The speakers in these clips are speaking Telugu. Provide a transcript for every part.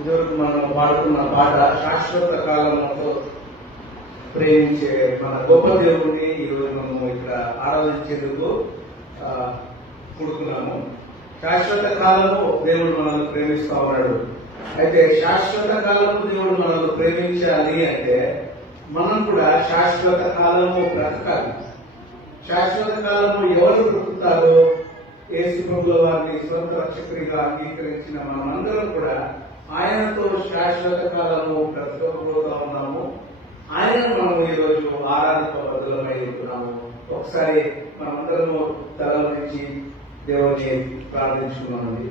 ఇదివరకు మనం పాడుతున్న పాట శాశ్వత కాలంలో ప్రేమించే మన గొప్ప దేవుడిని ఈరోజు మనము ఇక్కడ ఆరాధించేందుకు కూడుకున్నాము. శాశ్వత కాలము దేవుడు మనల్ని ప్రేమిస్తా ఉన్నాడు. అయితే శాశ్వత కాలము దేవుడు మనల్ని ప్రేమించాలి అంటే మనం కూడా శాశ్వత కాలము బ్రతకాలి. శాశ్వత కాలము ఎవరు బ్రతుకుతారో యేసు ప్రభువు వారిని స్వంత రక్షకుడిగా అంగీకరించిన మనమందరం కూడా ఆయనతో శాశ్వత కాలము బ్రతకబోతా ఉన్నాము. ఆయన మనము ఈరోజు ఆరాధన బదులమై ఉంటున్నాము. ఒకసారి మనమందరము తల నుంచి దేవుని ప్రార్థించుకున్నామండి.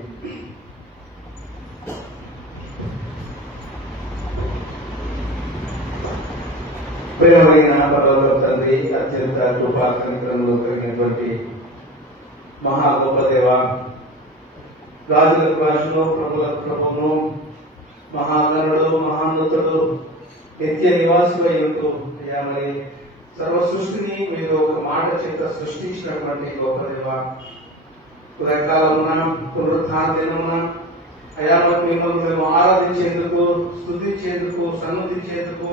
ప్రియమైన పరలోక తండ్రి, అత్యంత కృపాకనికరంలో కలిగినటువంటి మహా గొప్ప దేవ, రాజులకు రాజును ప్రభులకు ప్రభును, మహాగణుడు మహాన్నతుడు నిత్య నివాసులై ఉంటూ అయ్యా మరి సర్వ సృష్టిని మీరు ఒక మాట చేత సృష్టించినటువంటి గొప్ప దేవ, ఉదయకాలమున పునరుత్థాన దినమున అయ్యా మిమ్మల్ని మేము ఆరాధించేందుకు, స్తుతించేందుకు, సన్నుతించేందుకు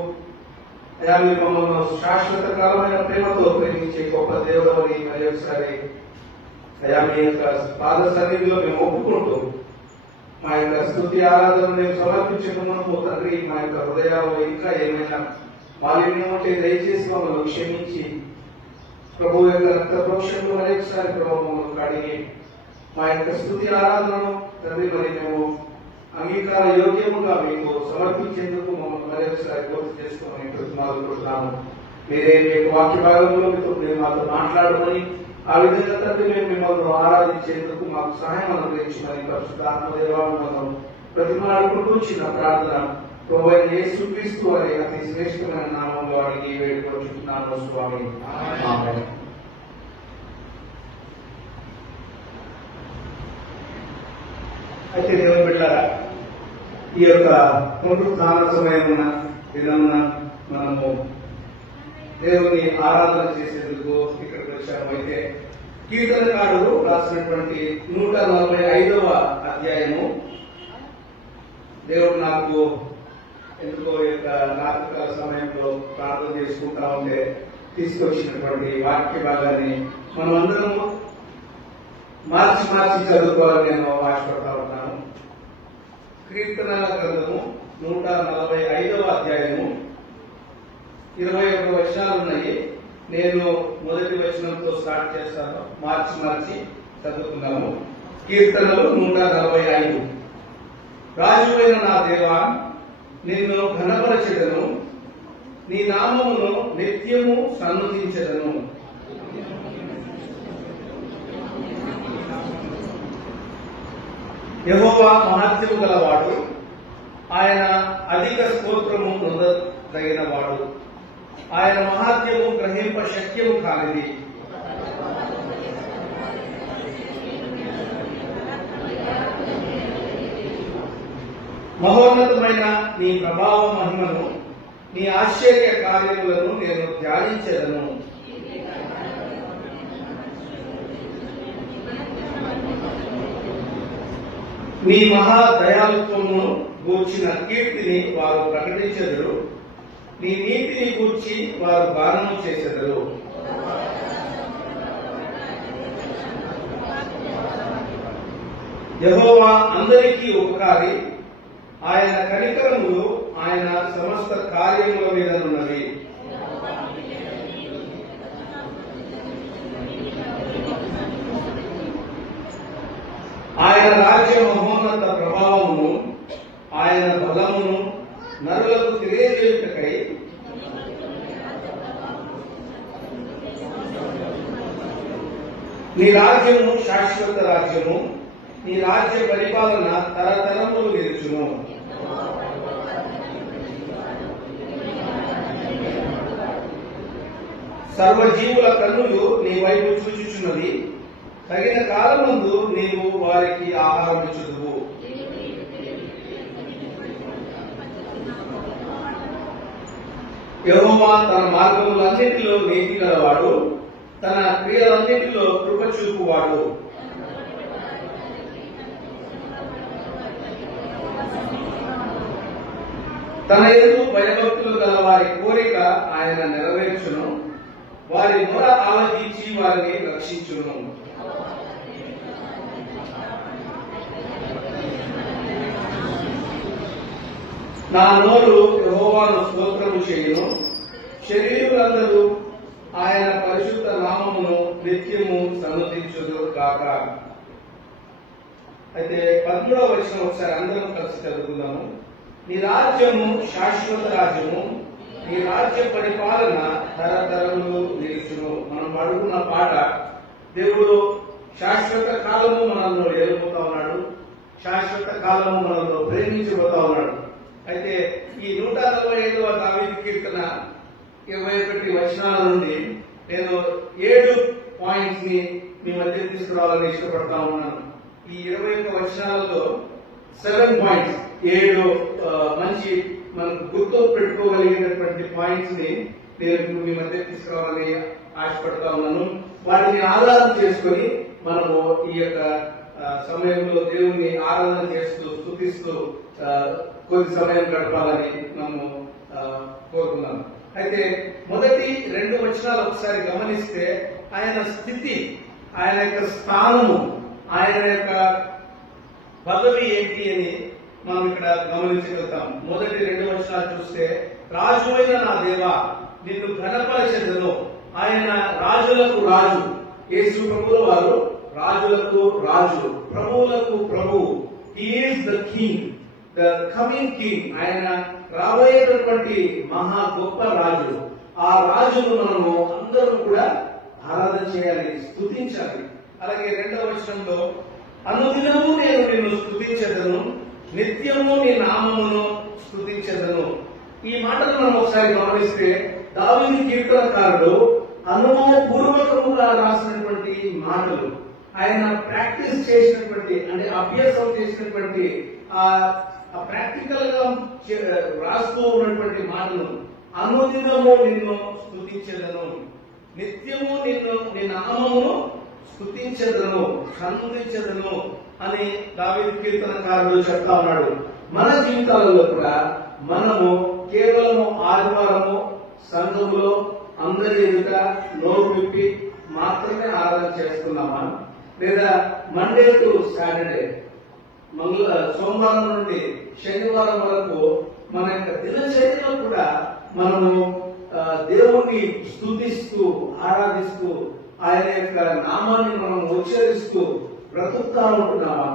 అయ్యా మీరు మమ్మల్ని శాశ్వత కాలమైన ప్రేమతో ప్రేమించే గొప్ప దేవుడు అని మరి ఒకసారి అయ్యా మీ యొక్క పాద సన్నిధిలో మేము ఒప్పుకుంటూ మా యొక్క స్తుతి ఆరాధన మేము సమర్పించకుండా తండ్రి మా యొక్క హృదయాల్లో ఇంకా ఏమైనా మాలిన్యం ఉంటే దయచేసి మమ్మల్ని క్షమించి ప్రభు యొక్క రక్త ప్రోక్షణలు మరొకసారి ప్రభు మమ్మల్ని కడిగి మా యొక్క స్తుతి ఆరాధనను తండ్రి మరి మేము అంగీకార యోగ్యముగా మీకు సమర్పించేందుకు మమ్మల్ని మరొకసారి పూర్తి చేసుకోమని కృతజ్ఞతలు. మీరే మీ వాక్య భాగంలో మీరు మాతో మాట్లాడమని, ఆ విధంగా తండ్రి మేము మిమ్మల్ని ఆరాధించేందుకు మాకు సహాయం అనుగ్రహించమని పరిశుద్ధాత్మదేవాలను ప్రతిమాడుకుంటూ చిన్న ప్రార్థన ప్రభువైన యేసుక్రీస్తు అనే అతి శ్రేష్టమైన నామంలో అడిగి వేడుకొంటున్నాను స్వామి. ఆమేన్. అయితే దేవుని బిడ్డలారా, ఈ యొక్క పునరుత్థాన సమయమున దినమున మనము దేవుని ఆరాధన చేసేందుకు ఇక్కడికి వచ్చాము. అయితే కీర్తనకారుడు రాసినటువంటి 145వ అధ్యాయము దేవుడు నాకు ఎందుకో యొక్క రాత్రికాల సమయంలో ప్రార్థన చేసుకుంటా ఉంటే తీసుకొచ్చినటువంటి వాక్య భాగాన్ని మనం అందరము మార్చి చదువుకోవాలని నేను ఆశపడతా ఉన్నాను. కీర్తనల గ్రంథము 145వ అధ్యాయము 21 వచనాలు ఉన్నాయి. నేను మొదటి వచనంతో స్టార్ట్ చేస్తాను. మార్చి చదువుకున్నాము. కీర్తనలు 145. రాజువైన నా దేవా, నిన్ను ఘనపరచెదను, నీ నామమును నిత్యము సన్నుతించెదను. యెహోవా మహత్యము గలవాడు, ఆయన అధిక స్తోత్రము పొందదగిన వాడు, ఆయన మహత్యము గ్రహింప శక్యము కానిది. మహోన్నతమైన నీ ప్రభావ మహిమను, నీ ఆశ్చర్య కార్యములను నేను ధ్యానించెదను. నీ మహా దయాళుత్వమును గూర్చిన కీర్తిని వారు ప్రకటించెదరు. నీ నీతిని గూర్చి వారు గానము చేసెదరు. యెహోవా అందరికీ ఉపకారి, ఆయన కనికరములు ఆయన సమస్త కార్యముల మీదనున్నవి. ఆయన రాజ్య మహోన్నత ప్రభావమును ఆయన బలమును నరులకు తెలియజేయుటకై నీ రాజ్యము శాశ్వత రాజ్యము, నీ రాజ్య పరిపాలన తరతరములు నిలుచును. సర్వజీవుల కన్నులు నీ వైపు చూచుచున్నది, తగిన కాలమందు నీవు వారికి ఆహారం ఇచ్చుదువు. యెహోవా తన మార్గములన్నిటిలో నీతి గలవాడు, తన క్రియలన్నిటిలో కృప చూపువాడు. తన యందు భయభక్తులు గల వారి కోరిక ఆయన నెరవేర్చును, వారి మొర ఆలకించి వారిని రక్షించును. నా నోరు యెహోవాను స్తోత్రము చేయును, శరీరులందరూ ఆయన పరిశుద్ధ నామమును నిత్యము సన్నతించుదురు కాక. అయితే 13వ వచనం ఒకసారి అందరం కలిసి చదువుకుందాము. నీ రాజ్యము శాశ్వత రాజ్యము, నీ రాజ్య పరిపాలన తరతరములు నిలుచును. మనం అడుగున్న పాట, దేవుడు శాశ్వత కాలము మనల్ని ఏలుపోతా ఉన్నాడు, శాశ్వత కాలము మనల్ని ప్రేమించబోతా ఉన్నాడు. అయితే ఈ 145వ దావీదు కీర్తన 21 వచనాల నుండి నేను 7 పాయింట్స్ ని మీ మధ్య తీసుకురావాలని ఇష్టపడతా ఉన్నాను. ఈ 21 వచనాలలో 7 పాయింట్స్, 7 మంచి మనకు గుర్తు పెట్టుకోగలిగినటువంటి పాయింట్స్ ని నేను మీ మధ్య తీసుకురావాలని ఆశపడతా ఉన్నాను. వాటిని ఆధారం చేసుకొని మనము ఈ యొక్క సమయంలో దేవుణ్ణి ఆరాధన చేస్తూ స్తుతిస్తూ కొద్ది సమయం గడపాలని మనము కోరుకున్నాను. అయితే మొదటి 2 వచనాలు ఒకసారి గమనిస్తే ఆయన స్థితి, ఆయన యొక్క స్థానము, ఆయన యొక్క పదవి ఏంటి అని మనం ఇక్కడ గమనించగలుగుతాం. మొదటి 2 వచనాలు చూస్తే, రాజు అయిన నా దేవా నిన్ను ఘనపరచెదను. ఆయన రాజులకు రాజు, యేసు ప్రభువుల వారు రాజులకు రాజు, ప్రభువులకు ప్రభువు. He is the king, the coming king. ఆయన రాబోయేటటువంటి మహా గొప్ప రాజు. ఆ రాజును మనము అందరూ కూడా ఆరాధన చేయాలి, స్తుతించాలి. అలాగే 2వ వచనంలో, అనుదినము నేను నిన్ను స్తుతించెదను, నిత్యము నీ నామమును స్తుతించెదను. ఈ మాటలు మనం ఒకసారి గమనిస్తే దావీదు కీర్తనకారుడు అనుభవపూర్వకముగా రాసినటువంటి మాటలు, ఆయన ప్రాక్టీస్ చేసినటువంటి, అంటే అభ్యాసం చేసినటువంటి ఆ ప్రాక్టికల్ గా రాస్తూ ఉన్నటువంటి మాటలు. అనుదినము నిన్ను స్తుతించెదను, నిత్యము నిన్ను నీ నామమును స్తుతించెదను, సన్నుతించెదను అని దావీదు కీర్తనకారుడు చెప్తా ఉన్నాడు. మన జీవితాలలో కూడా మనము కేవలము ఆదివారము సంఘములో అందరి ఎదుట నోరు విప్పి మాత్రమే ఆరాధన చేస్తున్నామా, లేదా మండే టు సాటర్డే, సోమవారం నుండి శనివారం వరకు మన యొక్క దినచర్యలో కూడా మనము దేవుణ్ణి స్తుతిస్తూ ఆరాధిస్తూ ఆయన యొక్క నామాన్ని మనం ఉచ్చరిస్తూ బ్రతుకుతా ఉంటున్నామా?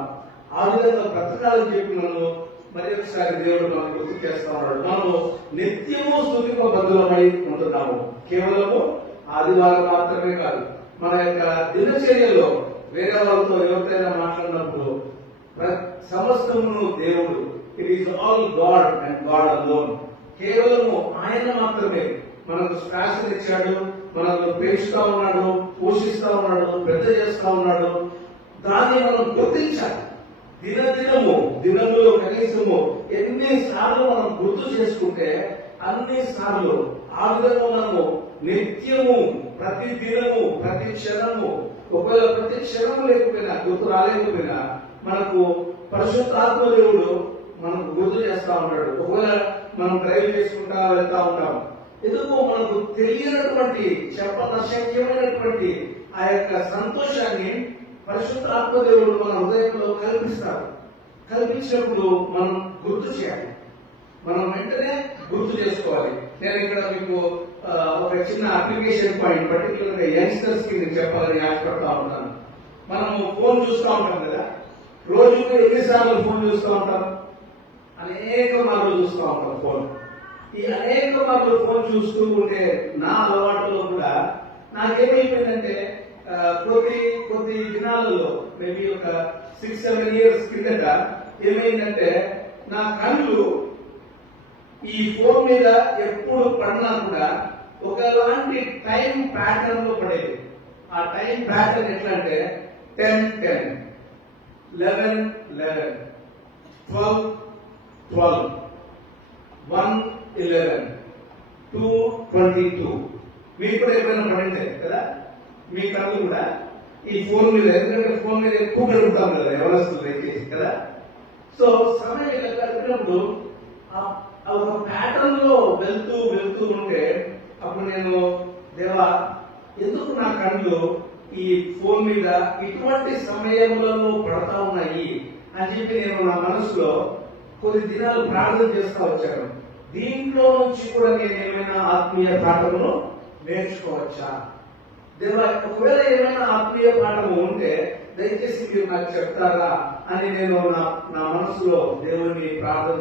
ఆ విధంగా బ్రతకాలని చెప్పి మనము మరి ఒకసారి దేవుడు మనకు గుర్తు చేస్తా ఉన్నాడు. మనము నిత్యము స్తుతింపబద్ధులమై ఉంటున్నాము. కేవలము ఆదివారం మాత్రమే కాదు, మన యొక్క దినచర్యలో వేరే వాళ్ళతో ఎవరితోనైనా మాట్లాడినప్పుడు సమస్తమును దేవుడు, it is all God and God alone. కేవలము ఆయన మాత్రమే మనకు శ్వాసనిచ్చాడు, మనల్ని పెంచుతా ఉన్నాడు, పోషిస్తా ఉన్నాడు, పెద్ద చేస్తా ఉన్నాడు. దాన్ని మనం గుర్తించాలి. దినములో కనీసము ఎన్నిసార్లు మనం గుర్తు చేసుకుంటే అన్ని సార్లు ఆ విధంగా మనము నిత్యము, ప్రతి దినము, ప్రతి క్షణము, ఒకవేళ ప్రతి క్షణము లేకపోయినా, గుర్తు రాలేకపోయినా మనకు పరిశుద్ధాత్మ దేవుడు మనకు గుర్తు చేస్తా ఉంటాడు. ఒకవేళ మనం డ్రైవ్ చేసుకుంటా వెళ్తా ఉంటాం. ఎందుకో మనకు తెలియనటువంటి చెప్పనశక్యమైనటువంటి ఆ యొక్క సంతోషాన్ని పరిశుద్ధ ఆత్మదేవుడు మన హృదయంలో కల్పించినప్పుడు మనం గుర్తు చేయాలి, మనం వెంటనే గుర్తు చేసుకోవాలి. నేను ఇక్కడ మీకు ఒక చిన్న అప్లికేషన్ పాయింట్ పర్టికులర్ గా యంగ్స్టర్స్ కి నేను చెప్పాలని ఆశపడతా ఉంటాను. మనము ఫోన్ చూస్తూ ఉంటాం కదా, రోజుకు ఎన్నిసార్లు ఫోన్ చూస్తూ ఉంటాం? అనేక మార్లు చూస్తూ ఉంటాం ఫోన్. ఈ అనేక మార్లు ఫోన్ చూస్తూ ఉంటే నా అలవాటులో కూడా నాకేమైపోయిందంటే కొద్ది దినాలలో మేబీ ఒక 6-7 years కిందట ఏమైందంటే నా కళ్ళు ఈ ఫోన్ మీద ఎప్పుడు పడినా కూడా ఒకలాంటి టైం ప్యాటర్న్ లో పడేది. ఆ టైం ప్యాటర్న్ ఎట్లా అంటే 10-10, 11-11, 12-12, 1-11, 2-22. మీకు కూడా ఎప్పుడైనా పడిందే కదా మీ కళ్ళు కూడా ఈ ఫోన్ మీద, ఎందుకంటే ఫోన్ మీద ఎక్కువ గడుపుతాం కదా ఎవరొస్తుంది దయచేసి కదా. సో సమయం ఇలా గడిపినప్పుడు ఒక ప్యాటర్న్ లో వెళ్తూ ఉంటే అప్పుడు నేను దేవా ఎందుకు నా కళ్ళు ఈ ఫోన్ మీద ఇటువంటి సమయంలో పడతా ఉన్నాయి అని చెప్పి నేను నా మనసులో కొద్ది దినాలు ప్రార్థన చేస్తూ వచ్చాను. దీంట్లో నుంచి కూడా నేను ఏమైనా ఆత్మీయ పాఠమును నేర్చుకోవచ్చా? దేవా ఒకవేళ ఏమైనా ఆత్మీయ పాఠము ఉంటే దయచేసి మీరు నాకు చెప్తారా అని నేను నా మనసులో దేవుడిని ప్రార్థన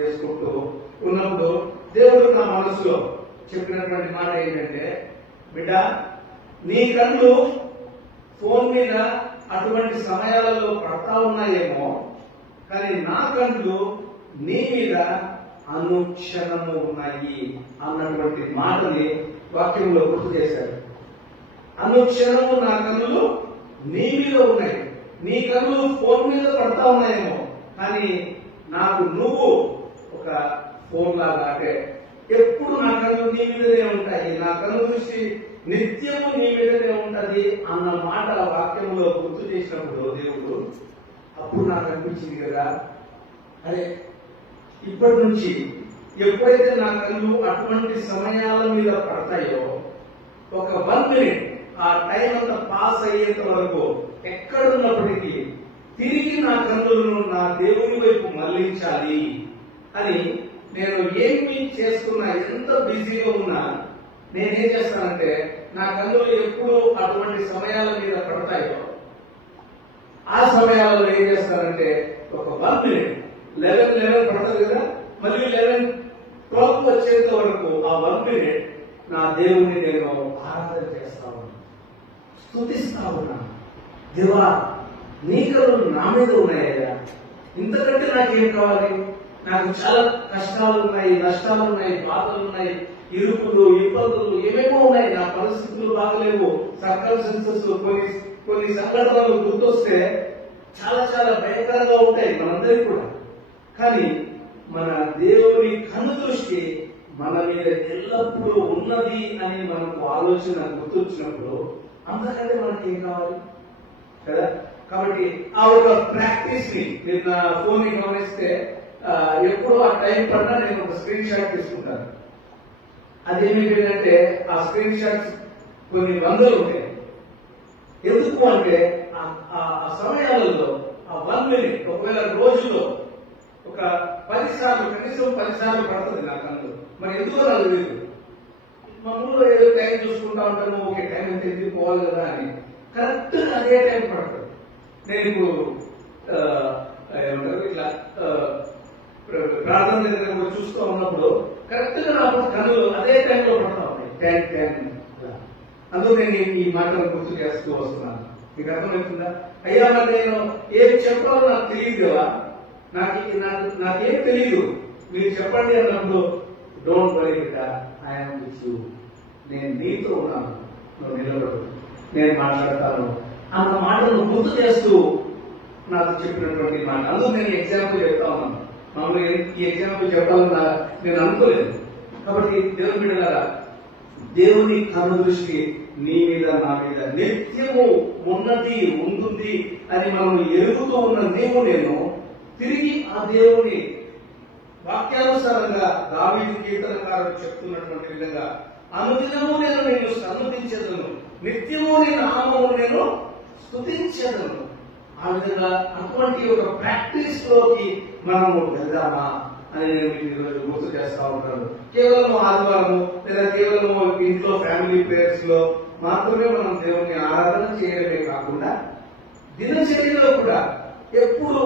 చేసుకుంటూ ఉన్నప్పుడు దేవుడు నా మనసులో చెప్పినటువంటి మాట ఏంటంటే, బిడ్డ నీ కళ్ళు ఫోన్ మీద అటువంటి సమయాలలో పడతా ఉన్నాయేమో, కానీ నా కళ్ళు నీ మీద అనుక్షణము ఉన్నాయి అన్నటువంటి మాటని వాక్యంలో గుర్తు చేశారు. అనుక్షణము నా కళ్ళు నీ మీద ఉన్నాయి. నీ కళ్ళు ఫోన్ మీద పడతా ఉన్నాయేమో, కానీ నాకు నువ్వు ఒక ఫోన్ లాగా, అంటే ఎప్పుడు నా కళ్ళు నీ మీదనే ఉంటాయి, నా కళ్ళు దృష్టి నిత్యము నీ మీదనే ఉంటది అన్న మాట వాక్యంలో గుర్తు చేసినప్పుడు దేవుడు అప్పుడు నాకు అనిపించింది కదా, అరే ఇప్పటి నుంచి ఎప్పుడైతే నా కళ్ళు అటువంటి సమయాల మీద పడతాయో ఒక 1 minute ఆ టైం అంతా పాస్ అయ్యేంత వరకు ఎక్కడున్నప్పటికీ తిరిగి నా కన్నులను నా దేవుని వైపు మళ్లించాలి అని నేను ఏమి చేసుకున్నా, ఎంత బిజీగా ఉన్నా నేనేం చేస్తానంటే నా కన్నులు ఎప్పుడు అటువంటి సమయాల మీద పడతాయో ఆ సమయాలలో ఏం చేస్తానంటే ఒక 1 minute 11 పడుతుంది కదా, మళ్ళీ 11-12 వచ్చేంత వరకు ఆ 1 minute నా దేవుణ్ణి నేను ఆరాధన చేస్తా ఉన్నా, స్తుతిస్తా ఉన్నా. దేవా నీ కళ్ళు నా మీద ఉన్నాయా, ఇంతకంటే నాకేం కావాలి? నాకు చాలా కష్టాలు ఉన్నాయి, నష్టాలు ఉన్నాయి, బాధలు ఉన్నాయి, ఇరుకులు ఇబ్బందులు ఏమేమో ఉన్నాయి, నా పరిస్థితులు బాగలేవు, సర్కమ్స్టెన్సెస్ కొన్ని సంఘటనలు గుర్తొస్తే చాలా భయంకరంగా ఉంటాయి మనందరికీ కూడా. కానీ మన దేవుని కన్ను దృష్టి మన మీద ఎల్లప్పుడూ ఉన్నది అని మనకు ఆలోచన గుర్తొచ్చినప్పుడు అంతకంటే మనకి ఏం కావాలి కదా. కాబట్టి ఆ ఒక ప్రాక్టీస్ ని నేను నా ఫోన్ ని గమనిస్తే ఎప్పుడు ఆ టైం పడినా నేను ఒక స్క్రీన్ షాట్ తీసుకుంటాను. అదేమిటంటే ఆ స్క్రీన్ షాట్స్ కొన్ని వందలు ఉంటాయి. ఎందుకు అంటే ఆ సమయాలలో ఆ 1 minute ఒకవేళ రోజులో ఒక 10 సార్లు, కనీసం 10 సార్లు పడుతుంది నా కన్ను. మరి ఎందుకో నాకు తెలియదు. మామూలుగా ఏదో టైం చూసుకుంటా ఉంటాము, ఓకే టైం ఎంత ఎందుకు పోవాలి కదా అని, కరెక్ట్ అదే టైం పడుతుంది. నేను ఇప్పుడు ఏమంటారు ఇట్లా ప్రార్థన దగ్గర చూస్తూ ఉన్నప్పుడు కరెక్ట్ గా నా కన్నులు అదే టైంలో పడతా ఉంటాయి, 10 అందుకు నేను ఈ మాటలు గుర్తు చేస్తూ వస్తున్నాను. మీకు అర్థమవుతుందా? అయ్యా మరి నేను ఏం చెప్పాలో నాకు తెలియదు కదా, నాకేం తెలియదు, మీరు చెప్పండి అన్నప్పుడు డోంట్ వరీ బిడ్డ, ఐఎమ్ విత్ యూ, నేను నీతో ఉన్నాను, నువ్వు నిలబడు, నేను మాట్లాడతాను అన్న మాటను గుర్తు చేస్తూ నాకు చెప్పినటువంటి మాట. అందుకు నేను ఎగ్జాంపుల్ చెప్తా ఉన్నాను. మామూలుగా ఈ ఎగ్జాంపుల్ చెప్పాలని నేను అనుకోలేదు. కాబట్టి దేవుని బిడ్డలారా, దేవుని కన్ను దృష్టి నీ మీద నా మీద నిత్యము ఉన్నది ఉంటుంది అని మనం ఎరుగుతూ ఉన్న నేను తిరిగి ఆ దేవుని వాక్యానుసారంగా దావీదు కీర్తనకారుడు చెప్తున్నటువంటి విధంగా అనుదినము నేను నిన్ను సన్నుతించెదను, నిత్యము నీ నామము నేను స్తుతించెదను. ఆ విధంగా అటువంటి ఒక ప్రాక్టీస్ లోకి మనము వెళ్దామా అని నేను మీకు ఈరోజు గుర్తు చేస్తా ఉంటాను. కేవలం ఆదివారము లేదా కేవలం ఇంట్లో ఫ్యామిలీ ప్రేయర్స్ లో మాత్రమే మనం దేవుని ఆరాధన చేయడమే కాకుండా దినచర్యలో కూడా ఎప్పుడు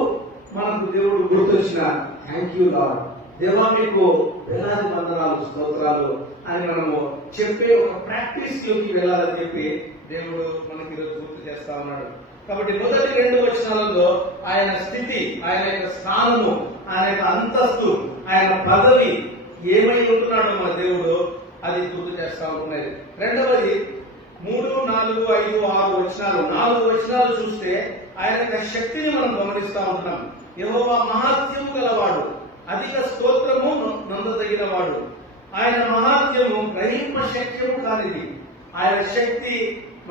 మనకు దేవుడు గుర్తొచ్చిన థ్యాంక్ యూ లార్డ్, దేవా మీకు వేలాది వందనాలు స్తోత్రాలు అని మనము చెప్పే ఒక ప్రాక్టీస్ లోకి వెళ్ళాలని చెప్పి దేవుడు మనకి ఈరోజు గుర్తు చేస్తా ఉన్నాడు. కాబట్టి మొదటి 2 వచనాలలో ఆయన స్థితి, ఆయన యొక్క స్థానము, ఆయన యొక్క అంతస్తు, ఆయన పదవి ఏమై ఉంటున్నాడో మన దేవుడు అది గుర్తు చేస్తా ఉంటున్నది. రెండవది 3, 4, 5, 6 వచనాలు, 4 వచనాలు చూస్తే ఆయన యొక్క శక్తిని మనం గమనిస్తా ఉంటున్నాం. యెహోవా మహాత్యము గలవాడు, అధిక స్తోత్రము నందదగిన వాడు. ఆయన మహాత్యము గ్రహింప శక్యము కానిది. ఆయన శక్తి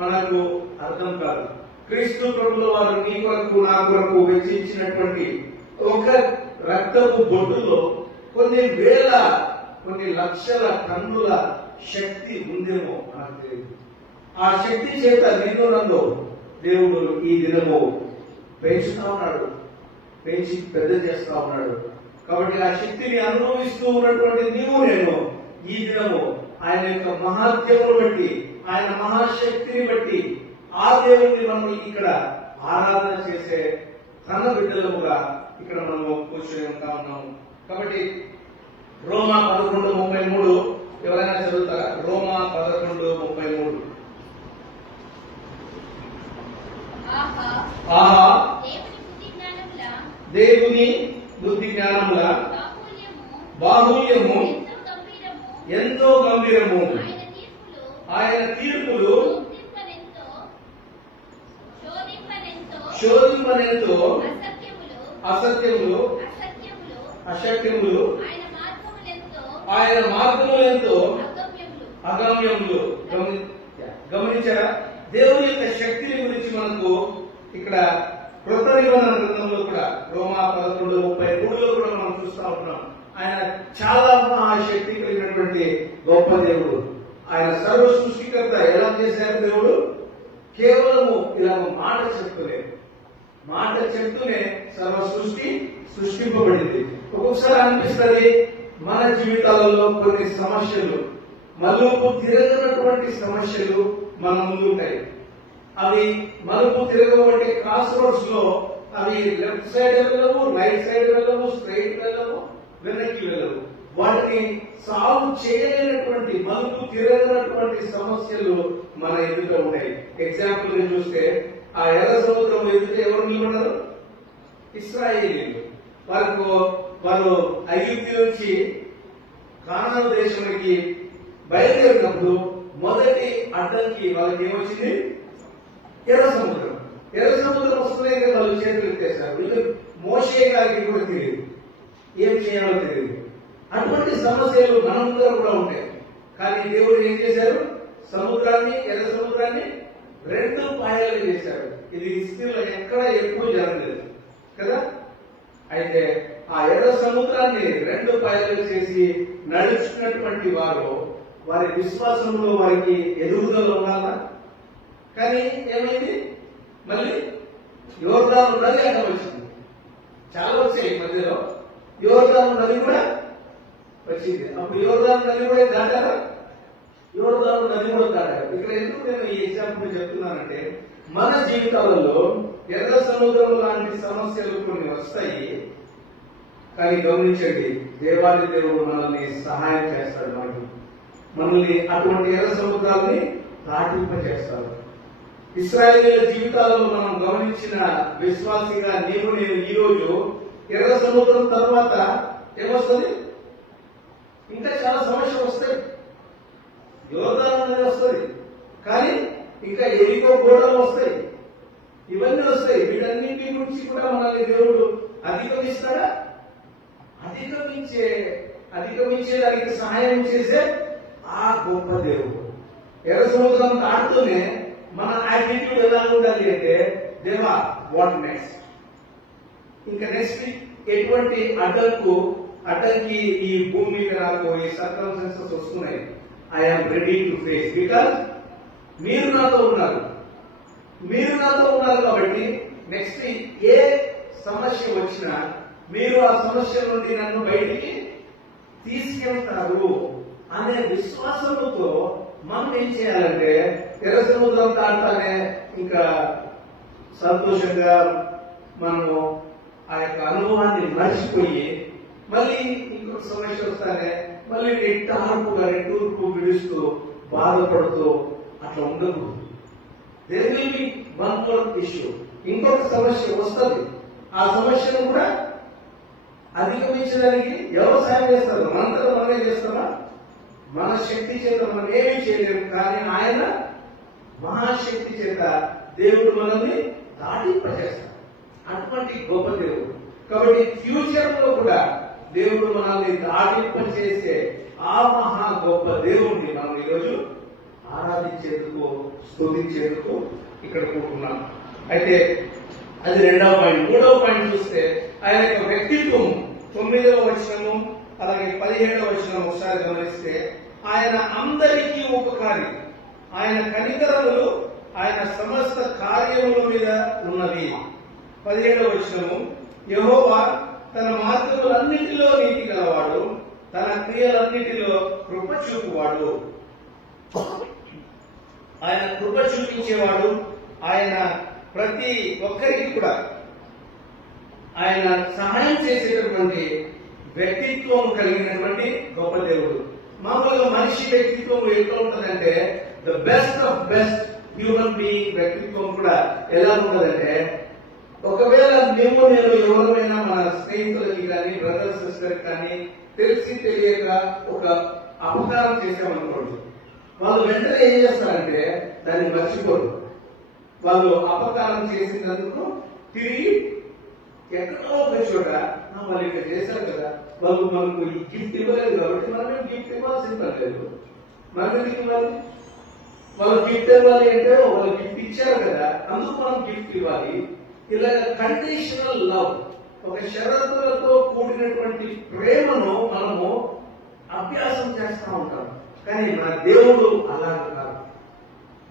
మనకు అర్థం కాదు. క్రీస్తు ప్రభుల వారు నీ కొరకు నా కొరకు వెచ్చించినటువంటి ఒక రక్తపు బొట్టులో కొన్ని వేల కొన్ని లక్షల టన్నుల శక్తి ఉందేమో మనకు తెలియదు. ఆ శక్తి చేత నిన్ను నన్ను దేవుడు ఈ దినము పెంచుతా ఉన్నాడు, పెంచి పెద్ద చేస్తా ఉన్నాడు. కాబట్టి ఆ శక్తిని అనుభవిస్తూ ఉన్నటువంటి నీవు నేను ఈ దినము ఆయన యొక్క మహాత్యమును బట్టి, ఆయన మహాశక్తిని బట్టి ఆ దేవుడిని మనం ఇక్కడ ఆరాధన చేసే తన బిడ్డలముగా ఇక్కడ మనము కూర్చొని ఉంటా ఉన్నాము. కాబట్టి రోమా 11:33 ఎవరైనా చదువుతారా? రోమా 11:33. ఆహా దేవుని బుద్ధి జ్ఞానముల బాహుల్యము ఎంతో గంభీరము, ఆయన తీర్పులు శోధింపనెంతో అసత్యములు, అసత్యములు, ఆయన మార్గములెంతో అగమ్యములు. గమనించారా? దేవుని యొక్క శక్తిని గురించి మనకు ఇక్కడ కృత నిబంధన గ్రంథంలో కూడా రోమా 11:33లో కూడా మనం చూస్తా ఉంటున్నాం. ఆయన చాలా మహాశక్తి కలిగినటువంటి గొప్ప దేవుడు. ఆయన సర్వ సృష్టికర్త. ఎలా చేశారు దేవుడు? కేవలము ఇలా మాట చెప్తలేదు, మాట చెప్తూనే సర్వ సృష్టి సృష్టింపబడింది. ఒక్కొక్కసారి అనిపిస్తుంది మన జీవితాలలో కొన్ని సమస్యలు, మలుపు తిరగనటువంటి సమస్యలు మన ముందు ఉంటాయి. అవి మలుపు తిరగబట్టే క్రాస్ రోడ్స్ లో అవి లెఫ్ట్ సైడ్ వెళ్ళవు, రైట్ సైడ్ వెళ్ళవు, స్ట్రైట్ వెళ్ళవు, వెనక్కి వెళ్ళవు. వాటిని సాల్వ్ చేయలేనటువంటి, మలుపు తిరగనటువంటి సమస్యలు మన ఎదుట ఉంటాయి. ఎగ్జాంపుల్ గా చూస్తే ఆ ఎర్ర సముద్రం ఎదుట ఎవరు నిలబడ్డారు? ఇశ్రాయేలీయులు. వారు ఐగుప్తు నుంచి కానాను దేశానికి బయలుదేరినప్పుడు మొదటి అడ్డంకి వాళ్ళకి ఏమొచ్చింది? ఎర్ర సముద్రం. ఎర్ర సముద్రం వస్తున్నాయి కదా, వాళ్ళు చేతులు ఎత్తేశారు. ఇది మోషే గారికి కూడా తెలియదు, ఏం చేయాలో తెలియదు. అటువంటి సమస్యలు మన ముందర కూడా ఉంటాయి. కానీ దేవుడు ఏం చేశారు? సముద్రాన్ని, ఎర్ర సముద్రాన్ని 2 పాయలు చేశారు. ఇది హిస్టరీలో ఎక్కడ ఎప్పుడు జరగలేదు కదా. అయితే ఆ ఎర్ర సముద్రాన్ని 2 పాయలు చేసి నడుచుకున్నటువంటి వారు వారి విశ్వాసంలో వారికి ఎదుగుదల ఉండాలా? కానీ ఏమైంది? మళ్ళీ యోర్దాను నది అక్కడ వచ్చింది. చాలా వచ్చాయి మధ్యలో. యోర్దాను నది కూడా వచ్చింది. అప్పుడు యోర్దాను నది కూడా దాటారా? యోర్దాను నది కూడా దాటారు. ఇక్కడ ఎందుకు నేను ఈ ఎగ్జాంపుల్ చెప్తున్నానంటే, మన జీవితాలలో ఎర్ర సముద్రం లాంటి సమస్యలు కొన్ని వస్తాయి. కానీ గమనించండి, దేవాది దేవుడు మనల్ని సహాయం చేస్తాడు. మనల్ని అటువంటి ఎర్ర సముద్రాన్ని దాటింపజేస్తాడు. ఇశ్రాయేలీయుల జీవితాలలో మనం గమనించిన విశ్వాసిగా నేను ఈ రోజు ఎర్ర సముద్రం తర్వాత ఏమొస్తుంది? ఇంకా చాలా సమస్యలు వస్తాయి. యోర్దాను అనేది వస్తుంది, కానీ ఇంకా ఎరికో గోడలు వస్తాయి, ఇవన్నీ వస్తాయి. వీటన్నింటి నుంచి కూడా మనల్ని దేవుడు అధిగమిస్తాడా? అధిగమించేదానికి సహాయం చేసే ఆ గొప్ప దేవుడు. ఎర్ర సముద్రం దాటుతూనే మన యాటిట్యూడ్ ఎలా ఉండాలి అంటే, దేవా వాట్ నెక్స్ట్? ఇంకా నెక్స్ట్ ఎటువంటి అడ్డంకు అడ్డంకి ఈ భూమి మీద నాకు ఈ సర్కమ్స్టెన్సెస్ వస్తున్నాయి, I'm ready to face. Because మీరు నాతో ఉన్నారు కాబట్టి నెక్స్ట్ ఏ సమస్య వచ్చినా మీరు ఆ సమస్య నుండి నన్ను బయటికి తీసుకెళ్తారు అనే విశ్వాసంతో మనం ఏం చేయాలంటే ఎర్ర సముద్రం దాటానే ఇంకా సంతోషంగా మనము ఆ యొక్క అనుభవాన్ని మర్చిపోయి మళ్ళీ ఇంకొక సమస్య వస్తానే మళ్ళీ నెట్టూర్పు విడుస్తూ బాధపడుతూ అట్లా ఉండకూడదు. There will be one more issue. ఇంకొక సమస్య వస్తుంది, ఆ సమస్యను కూడా అధిగమించడానికి ఎవరు సాయం చేస్తారు? మనంతలో మనమే చేస్తామా? మన శక్తి చేత మనం ఏమీ చేయలేము, కానీ ఆయన మహాశక్తి చేత దేవుడు మనల్ని దాటింపజేస్తాడు. అటువంటి గొప్ప దేవుడు. కాబట్టి ఫ్యూచర్ లో కూడా దేవుడు మనల్ని దాటింపజేసే ఆ మహా గొప్ప దేవుడిని మనం ఈరోజు ఆరాధించేందుకు, స్తుతించేందుకు ఇక్కడ కూర్చున్నాం. అయితే అది రెండవ పాయింట్. మూడవ పాయింట్ చూస్తే ఆయన యొక్క వ్యక్తిత్వం 9వ వచనము అలాగే 17వ వచనం ఒకసారి గమనిస్తే ఆయన అందరికీ ఉపకారి, ఆయన కనికరములు ఆయన సమస్త కార్యముల మీద ఉన్నవి. 17వ వచనము యెహోవా తన మార్గములన్నిటిలో నీతి గలవాడు, తన క్రియలన్నిటిలో కృప చూపువాడు. ఆయన కృప చూపించేవాడు. ఆయన ప్రతి ఒక్కరికి కూడా ఆయన సహాయం చేసేటటువంటి వ్యక్తిత్వం కలిగినటువంటి గొప్ప దేవుడు. మామూలుగా మనిషి వ్యక్తిత్వం ఎట్లా ఉంటుందంటే the best of best human being వ్యక్తిత్వం కూడా ఎలా ఉంటుందంటే, ఒకవేళ మేము నేను ఎవరైనా మన స్నేహితులకి కానీ బ్రదర్ సిస్టర్ కానీ తెలిసి తెలియక ఒక అపకారం చేసామనుకోండి, వాళ్ళు వెంటనే ఏం చేస్తారంటే దాన్ని మర్చిపోరు. వాళ్ళు అపకారం చేసినందుకు తిరిగి ఎక్కడో ఒక చోట వాళ్ళు ఇక్కడ చేశారు కదా, వాళ్ళు మనకు ఈ గిఫ్ట్ ఇవ్వలేదు కాబట్టి మనమే గిఫ్ట్ ఇవ్వాల్సిన పని లేదు. మనం ఎందుకు ఇవ్వాలి? వాళ్ళు గిఫ్ట్ ఇవ్వాలి అంటే వాళ్ళు గిఫ్ట్ ఇచ్చారు కదా, అందుకు మనం గిఫ్ట్ ఇవ్వాలి. ఇలాగ కండిషనల్ లవ్, ఒక షరతులతో కూడినటువంటి ప్రేమను మనము అభ్యాసం చేస్తూ ఉంటాం. కానీ మన దేవుడు అలాగ కాదు.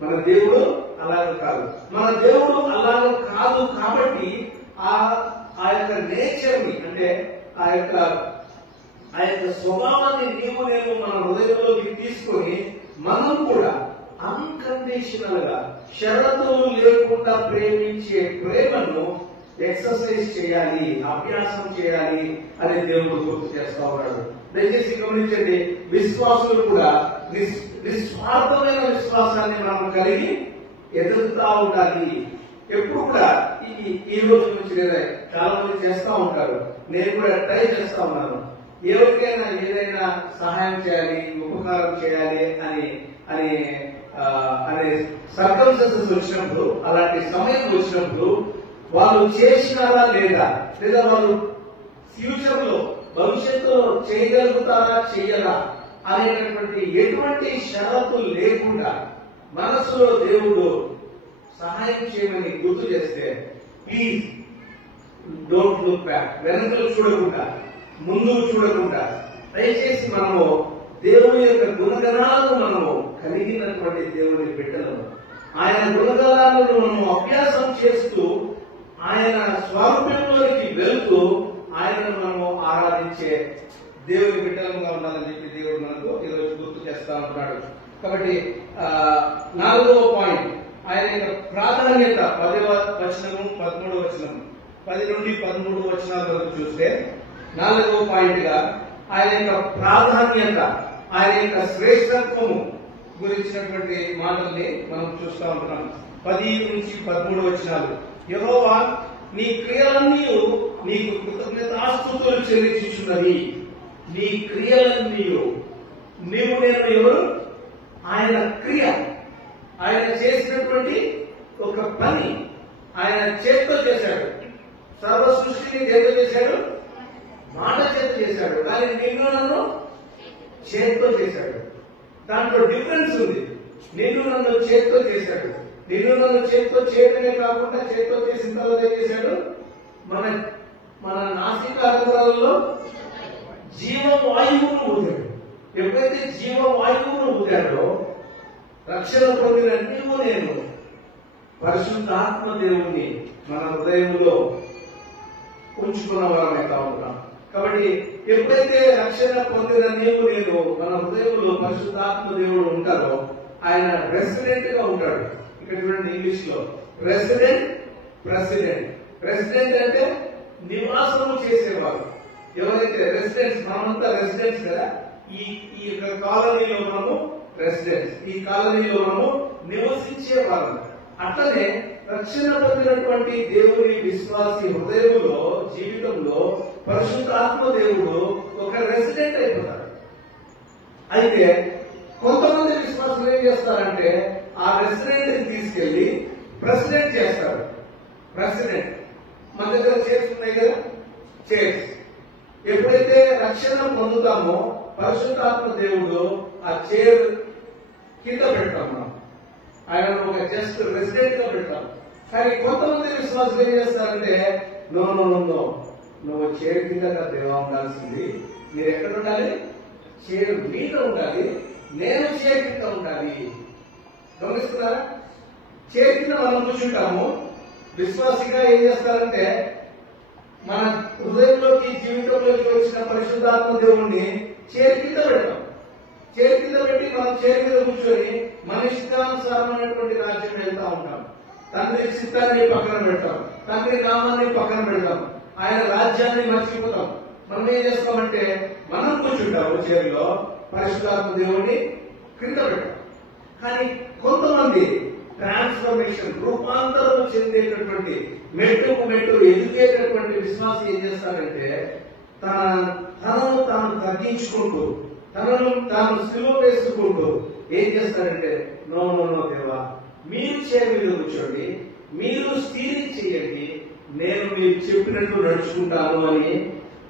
మన దేవుడు అలాగ కాదు. మన దేవుడు అలాగ కాదు కాబట్టి ఆ యొక్క నేచర్ ని, అంటే ఆ యొక్క స్వభావాన్ని నీవు నేను మన హృదయంలోకి తీసుకొని మనం కూడా అన్కండిషనల్ గా షరతులు లేకుండా ప్రేమించే ప్రేమను ఎక్సర్సైజ్ చేయాలి, అభ్యాసం చేయాలి అని దేవుడు గుర్తు చేస్తా ఉన్నాడు. దయచేసి గమనించండి, విశ్వాసులు కూడా నిస్వార్థమైన విశ్వాసాన్ని మనం కలిగి ఎదుగుతా ఉండాలి. ఎప్పుడు కూడా ఈ రోజు నుంచి లేదా చాలా మంది చేస్తా ఉంటారు, నేను కూడా ట్రై చేస్తా ఉన్నాను. ఎవరికైనా ఏదైనా సహాయం చేయాలి, ఉపకారం చేయాలి అనే సర్కమ్స్టెన్సెస్ వచ్చినప్పుడు, అలాంటి సమయం వచ్చినప్పుడు వాళ్ళు చేసినారా లేదా వాళ్ళు ఫ్యూచర్ లో భవిష్యత్తులో చేయగలుగుతారా చేయరా అనేటటువంటి ఎటువంటి షరతులు లేకుండా మనసులో దేవుడు సహాయం చేయమని గుర్తు చేస్తే ప్లీజ్ డోంట్ లుక్ బ్యాక్. వెనకలు చూడకుండా, ముందుకు చూడకుండా దయచేసి మనము దేవుని యొక్క గుణగణాలను మనము కలిగినటువంటి దేవుని బిడ్డలను, ఆయన గుణగణాలను మనము అభ్యాసం చేస్తూ ఆయన స్వారూప్యంలోకి వెళ్తూ ఆయనను మనము ఆరాధించే దేవుని బిడ్డలుగా ఉండాలని చెప్పి దేవుడు మనకు ఈరోజు గుర్తు చేస్తా ఉంటున్నాడు. కాబట్టి 4వ పాయింట్ ఆయన యొక్క ప్రాధాన్యత 10వ వచనము 13వ వచనము 10 నుండి 13 వచనాల వరకు చూస్తే 4వ పాయింట్ గా ఆయన యొక్క ప్రాధాన్యత, ఆయన యొక్క శ్రేష్టత్వము గురించినటువంటి మాటల్ని మనం చూస్తూ ఉంటున్నాం. 10 నుంచి 13 వచనాలు. యెహోవా నీ క్రియలన్నీ నీకు కృతజ్ఞతాస్తుతులు చెల్లించుచున్నది. నీ క్రియలన్నీ నీవు నేను ఎవరు? ఆయన క్రియ, ఆయన చేసినటువంటి ఒక పని ఆయన చేతితో చేశాడు. సర్వ సృష్టిని చేతితో చేశాడు, మాట చేత చేశాడు. కానీ నిన్ను నన్ను చేతితో చేశాడు. దాంట్లో డిఫరెన్స్ ఉంది. నిన్ను నన్ను చేతితో చేశాడు. నిన్ను నన్ను చేతితో చేయడమే కాకుండా చేతితో చేసిన తర్వాత ఏం చేశాడు? మన నాసికా రంధ్రాలలో జీవవాయువును ఊదాడు. ఎప్పుడైతే జీవవాయువును ఊదాడో రక్షణ పొందిన నీవు నేను పరిశుద్ధాత్మ దేవుణ్ణి మన హృదయంలో ఉంచుకున్న వారమైతా ఉన్నాం. కాబట్టి ఎప్పుడైతే రక్షణ పొందిన నీవు నేను మన హృదయంలో పరిశుద్ధాత్మ దేవుడు ఉంటారో ఆయన రెసిడెంట్ గా ఉంటాడు. ఇక్కడ చూడండి ఇంగ్లీష్ లో రెసిడెంట్, ప్రెసిడెంట్. రెసిడెంట్ అంటే నివాసము చేసేవారు. ఎవరైతే రెసిడెంట్స్, మనమంతా రెసిడెంట్స్ కదా, ఈ కాలనీలో మనము రెసిడెంట్స్, ఈ కాలనీలో మనము నివసించే వాళ్ళం. అట్లనే రక్షణ పొందినటువంటి దేవుని విశ్వాసి హృదయంలో, జీవితంలో పరిశుద్ధాత్మ దేవుడు ఒక రెసిడెంట్ అయిపోతాడు. అయితే కొంతమంది విశ్వాసులు ఏం చేస్తారంటే ఆ రెసిడెంట్ ని తీసుకెళ్లి ప్రెసిడెంట్ చేస్తారు. ప్రెసిడెంట్ మన దగ్గర చైర్స్ ఉన్నాయి కదా, చైర్స్. ఎప్పుడైతే రక్షణ పొందుతామో పరిశుద్ధాత్మ దేవుడు ఆ చైర్ కింద పెడతాం, మనం ఆయన ఒక జస్ట్ రెసిడెంట్ గా పెడతాం. కానీ కొంతమంది విశ్వాసులు ఏం చేస్తారంటే నో నో నో, నువ్వు చైర్ కింద దేవా ఉండాల్సింది, మీరు ఎక్కడ ఉండాలి, చైర్ మీద ఉండాలి, నేను చైర్ కింద ఉండాలి. గమనిస్తున్నారా? చైర్ కింద మనం కూర్చుంటాము. విశ్వాసిగా ఏం చేస్తారంటే మన హృదయంలోకి, జీవితంలోకి వచ్చిన పరిశుద్ధాత్మ దేవుణ్ణి చైర్ కింద పెడతాం. చైర్ కింద పెట్టి మనం చైర్ మీద కూర్చొని మన ఇష్టానుసారమైనటువంటి రాజ్యం వెళ్తా ఉంటాం. తండ్రి చిత్తాన్ని పక్కన పెడతాం, తండ్రి నామాన్ని పక్కన పెడతాం, ఆయన రాజ్యాన్ని మర్చిపోతాం. మనం ఏం చేస్తామంటే మనం కూర్చుంటాము చైర్లో, పరిశుద్ధాత్మ దేవుణ్ణి క్రింద పెట్టాం. కానీ కొంతమంది ట్రాన్స్ఫర్మేషన్, రూపాంతరం చెందేటటువంటి, మెట్టుకు మెట్టు ఎదిగేటటువంటి విశ్వాసం ఏం చేస్తారంటే తనను తాను తగ్గించుకుంటూ, తనను తాను సిలువ వేసుకుంటూ ఏం చేస్తారంటే నో నో నో దేవా, మీరు చైర్ మీద కూర్చోండి, మీరు స్టీరింగ్ చేయండి, నేను మీరు చెప్పినట్టు నడుచుకుంటాను అని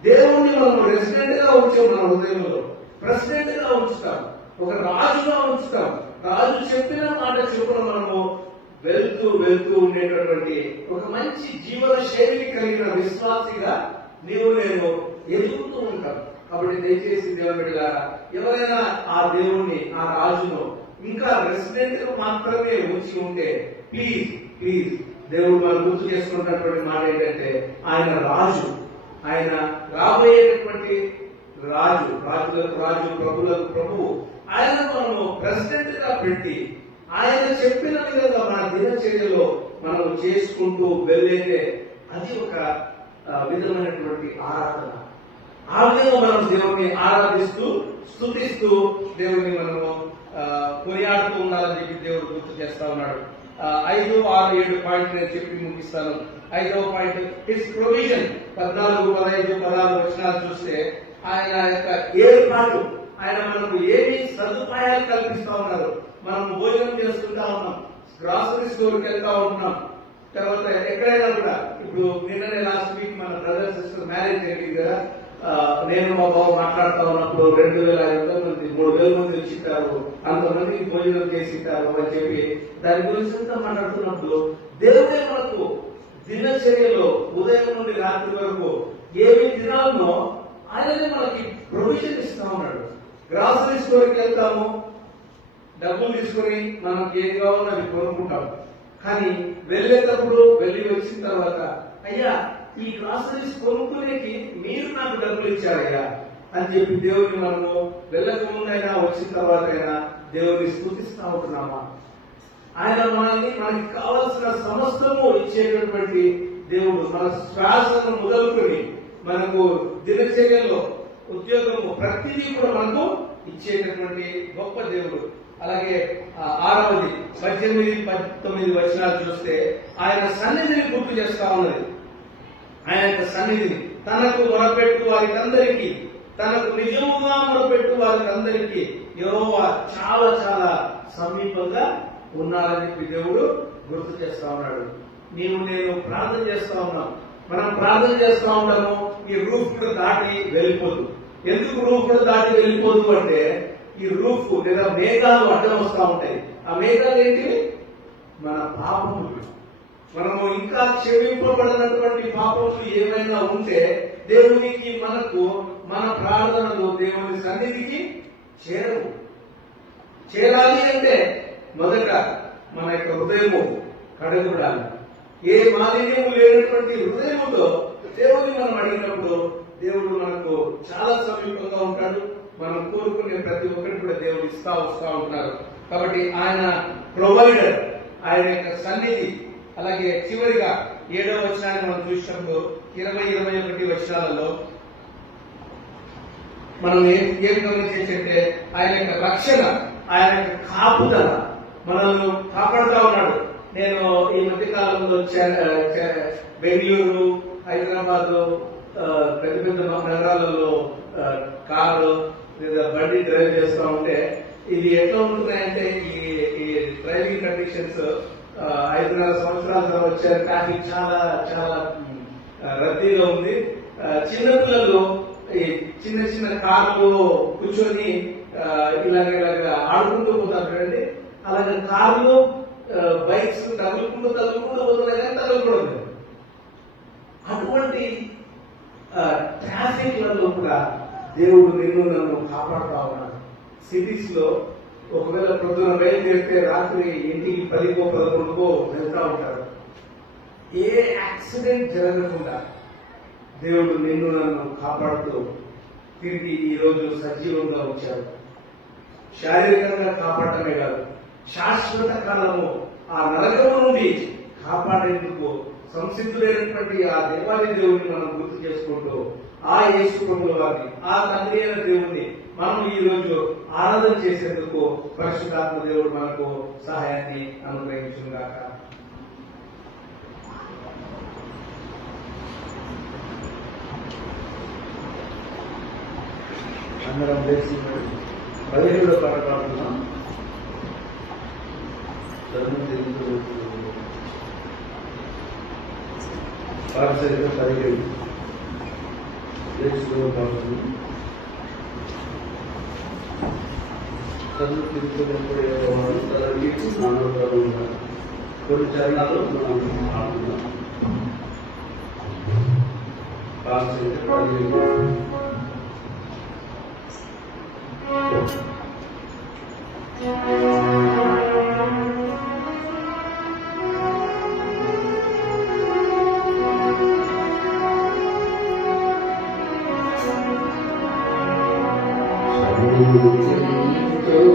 దేవుణ్ణి మనం రెసిడెంట్ గా ఉంచాం. మన హృదయంలో ప్రెసిడెంట్ గా ఉంచుతాం, ఒక రాజుగా ఉంచుతాం. రాజు చెప్పిన మాట చెప్పున మనము వెళ్తూ వెళ్తూ ఉండేటటువంటి ఒక మంచి జీవన శైలి కలిగిన విశ్వాసిగా నీవు నేను ఎదుగుతూ ఉంటాం. కాబట్టి దయచేసి దేవుని బిడ్డలారా, ఎవరైనా ఆ దేవుణ్ణి, ఆ రాజును ఇంకా రెసిడెంట్ మాత్రమే ఉంచి ఉంటే ప్లీజ్ ప్లీజ్, దేవుడు మనం గుర్తు చేసుకున్నటువంటి మాట ఏంటంటే ఆయన రాజు, ఆయన రాబోయేటటువంటి రాజు, రాజులకు రాజు, ప్రభులకు ప్రభువు. ఆయన మనము ప్రెసిడెంట్ గా పెట్టి ఆయన చెప్పిన విధంగా మన దినచర్యలో మనం చేసుకుంటూ వెళ్ళేదే అది ఒక విధమైనటువంటి ఆరాధన. ఆ విధంగా మనం దేవుని ఆరాధిస్తూ, స్తుతిస్తూ దేవుని మనము కొనియాడుతూ ఉండాలని చెప్పి దేవుడు గుర్తు చేస్తా ఉన్నాడు. 5, 6, 7 పాయింట్ నేను చెప్పి ముగిస్తాను. 5వ పాయింట్ హిస్ ప్రొవిజన్. 14, 15, 16 వచనాలు చూస్తే ఆయన యొక్క ఏర్పాటు, ఆయన మనకు ఏమి సదుపాయాలు కల్పిస్తా ఉన్నారు. మనం భోజనం చేసుకుంటా ఉన్నాం, గ్రాసరీ స్టోర్కి వెళ్తా ఉంటున్నాం. తర్వాత ఎక్కడైనా కూడా, ఇప్పుడు నిన్ననే లాస్ట్ వీక్ మన బ్రదర్ సిస్టర్ మ్యారేజ్ అయింది కదా, నేను మా బాబు మాట్లాడుతూ ఉన్నప్పుడు 2500 మంది, 3000 మంది వచ్చింటారు, అంతమందికి భోజనం చేసింటారు అని చెప్పి దాని గురించి అంతా మాట్లాడుతున్నప్పుడు దేవుడే మనకు దినచర్యలో ఉదయం నుండి రాత్రి వరకు ఏమి తినాలనో ఆయననే మనకి ప్రొవిజన్ ఇస్తా ఉన్నాడు. గ్రాసరీ స్టోర్కి వెళ్తాము, డబ్బులు తీసుకొని మనకి ఏది కావాలో అవి కొనుక్కుంటాం. కానీ వెళ్ళేటప్పుడు వెళ్ళి వచ్చిన తర్వాత అయ్యా ఈ గ్రాసరీస్ కొనుక్కునేకి మీరు నాకు డబ్బులు ఇచ్చారయ్యా అని చెప్పి దేవుడిని మనము వెళ్ళక ముందైనా వచ్చిన తర్వాత అయినా దేవుడిని స్తుతిస్తా ఉంటున్నామా? ఆయన మనకి కావలసిన సమస్తము ఇచ్చేటటువంటి దేవుడు. మన శ్వాసను మొదలుకొని మనకు దినచర్యలో, ఉద్యోగము, ప్రతిదీ కూడా మనకు ఇచ్చేటటువంటి గొప్ప దేవుడు. అలాగే 6వది 18, 19 వచనాలు చూస్తే ఆయన సన్నిధిని గుర్తు చేస్తా ఉన్నది. ఆయన యొక్క సన్నిధిని, తనకు మొరపెట్టు వారికందరికీ, తనకు నిజముగా మొరపెట్టు వారికందరికీ యెహోవా చాలా చాలా సమీపంగా ఉన్నాడని చెప్పి దేవుడు గుర్తు చేస్తా ఉన్నాడు. నీవు నేను ప్రార్థన చేస్తా ఉన్నాం, మనం ప్రార్థన చేస్తా ఉంటాము, ఈ రూఫ్ కూడా దాటి వెళ్ళిపోదు. ఎందుకు రూఫ్ కూడా దాటి వెళ్ళిపోదు అంటే ఈ రూఫ్ లేదా మేఘాలు అడ్డం వస్తూ ఉంటాయి. ఆ మేఘాలు ఏంటి? మన పాపములు. మనము ఇంకా క్షమింపబడినటువంటి పాపములు ఏమైనా ఉంటే దేవునికి మనకు మన ప్రార్థనలు దేవుని సన్నిధికి చేరవు. చేరాలి అంటే మొదట మన యొక్క హృదయము కడగబడాలి. ఏ మాలిన్యము లేనటువంటి హృదయముతో దేవుని మనం అడిగినప్పుడు దేవుడు మనకు చాలా సమీపంగా ఉంటాడు. మనం కోరుకునే ప్రతి ఒక్కటి కూడా దేవుడు ఇస్తా వస్తా ఉంటారు. కాబట్టి ఆయన ప్రొవైడర్, ఆయన యొక్క సన్నిధి. అలాగే చివరిగా 7వ వచనాన్ని మనం చూసినప్పుడు 20-21 వచనాలలో మనం ఏం గమనించే ఆయన యొక్క రక్షణ, ఆయన యొక్క కాపుదల మనల్ని కాపాడుతా ఉన్నాడు. నేను ఈ మధ్య కాలంలో బెంగళూరు, హైదరాబాద్ పెద్ద పెద్ద నగరాలలో కారు లేదా బండి డ్రైవ్ చేస్తూ ఉంటే ఇది ఎట్లా ఉంటున్నాయంటే ఈ డ్రైవింగ్ కండిషన్స్ 5-6 సంవత్సరాల తర్వాత వచ్చే ట్రాఫిక్ చాలా చాలా రద్దీగా ఉంది. చిన్నపిల్లలు ఈ చిన్న చిన్న కార్లు కూర్చొని ఇలాగ ఆడుకుంటూ పోతారు చూడండి. అలాగే కార్లు బైక్స్ తగులుకుంటూ పోతున్నాయి కానీ తగలకూడదు. అటువంటి ట్రాఫిక్ లలో కూడా దేవుడు నిన్ను నన్ను కాపాడుతా ఉన్నాడు. సిటీస్ లో ఒకవేళ పొద్దున బయలుదేరితే రాత్రి ఇంటికి 10-11 వెళ్తా ఉంటారు. ఏ యాక్సిడెంట్ జరగకుండా దేవుడు నిన్ను నన్ను కాపాడుతూ తిరిగి ఈ రోజు సజీవంగా వచ్చాడు. శారీరకంగా కాపాడటమే కాదు, శాశ్వత కాలము ఆ నరకము నుండి కాపాడేందుకు సంసిద్ధులైనటువంటి ఆ దేవాలయ దేవుడిని మనం గుర్తు చేసుకుంటూ ఆ యేసు ప్రభువుల వారిని, ఆ తండ్రి అయిన దేవుడిని మనం ఈ రోజు ఆరాధన చేసేందుకు పరిశుద్ధాత్మ దేవుడు మనకు సహాయాన్ని అనుగ్రహించుగాక. అందరం లేచి 17వ పాట పాడుతున్నాం. పాఠశాల 17 లేచి పాడుతున్నాం. చదువు తీసుకున్నప్పుడు తల్లి స్నానంలో ఉన్నారు. కొన్ని చరణాలు మనం ఆడుతున్నాం. పాఠశాల 17